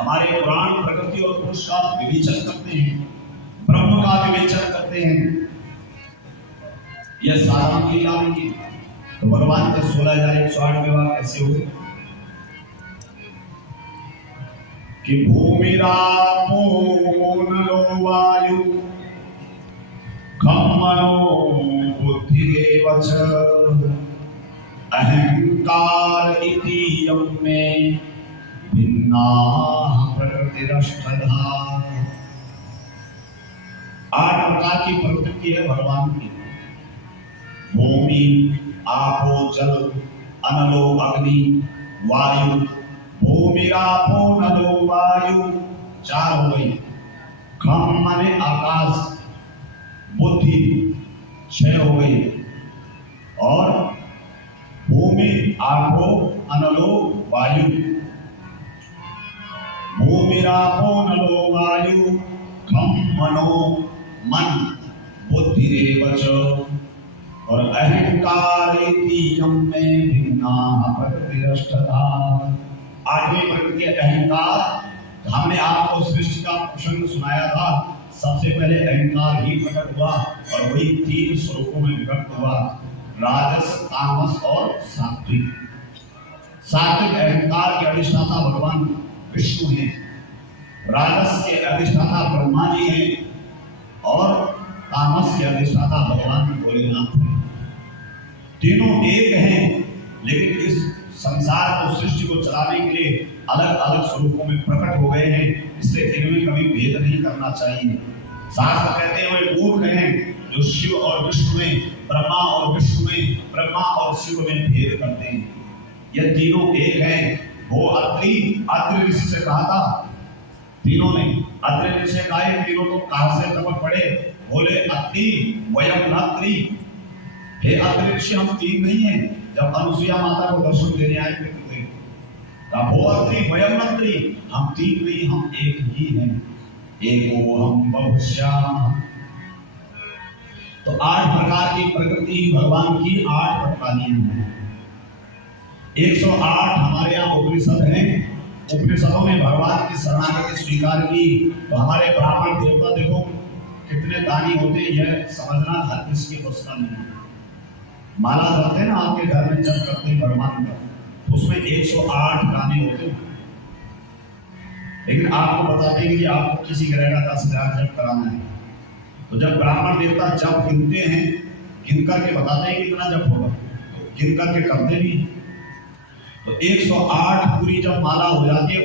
हमारे पुराण प्रकृति और पुरुष का विवेचन करते हैं, ब्रह्म का विवेचन करते हैं। यह साधन की लीला की। तो भगवान के 16,108 विवाह कैसे हुए कि भूमिरापो नलो वायु खम मनो बुद्धिरेव च अहंकार इति यम्मे भिन्ना प्रकृतिरष्टधा। 8 प्रकार की प्रकृति है भगवान की। भूमि, आपो जल, अनलो अग्नि, वायु। भूमिरापो नलो वायु 4 हो गई। खम माने आकाश, बुद्धि 6 हो गई। और भूमि, आपो, अनलो, वायु। भूमिरापो नलो वायु खम मनो मन बुद्धिरेव च और अहंकारेति यम्मे भिन्ना प्रकृतिरष्टधा। 8वीं प्रकृति अहंकार। हमने आपको सृष्टि का प्रसंग सुनाया था। सबसे पहले अहंकार ही प्रकट हुआ और वही 3 स्वरूपों में विभक्त हुआ, राजस, तामस और सात्विक। सात्विक अहंकार के अधिष्ठाता भगवान विष्णु हैं, राजस के अधिष्ठाता ब्रह्मा जी हैं और तामस के अधिष्ठाता भगवान भोलेनाथ हैं। तीनों एक हैं, लेकिन इस संसार को, सृष्टि को चलाने के लिए अलग अलग स्वरूपों में प्रकट हो गए हैं। इससे इनमें कभी भेद नहीं करना चाहिए। शास्त्र कहते हैं वे मूर्ख हैं जो शिव और विष्णु में, ब्रह्मा और विष्णु में, ब्रह्मा और शिव में भेद करते हैं। ये तीनों एक हैं। वो अत्रि ऋषि से कहा था, तीनों ने अत्रि ऋषि से कहा तीनों तो कहां से टपक पड़े, बोले अत्रि वयम न त्रि। हे अत्रि ऋषि, हम 3 नहीं हैं। जब अनुसुईया माता को दर्शन देने आए थे वो अत्रि वयम न त्रि, हम 3 नहीं, हम एक ही हैं। एको हम बहुश्याम। तो 8 प्रकार की प्रकृति भगवान की 8 प्रकारियां हैं। 108 हमारे यहाँ उपनिषद हैं। उपनिषदों में भगवान की शरणागति स्वीकार की। तो हमारे ब्राह्मण देवता देखो कितने दानी होते हैं, यह समझना हर किसी के बस का नहीं है। माला करते हैं ना आपके घर में, जब करते हैं भगवान का, तो उसमें 108 गाने होते हैं। लेकिन आपको बताते हैं कि आपको किसी ग्रह का 10,000 जप कराना है, तो जब ब्राह्मण देवता जप गिनते हैं, गिन करके बताते हैं कितना जप होगा, तो गिन करके करते भी। तो 108 पूरी जब माला हो जाती है,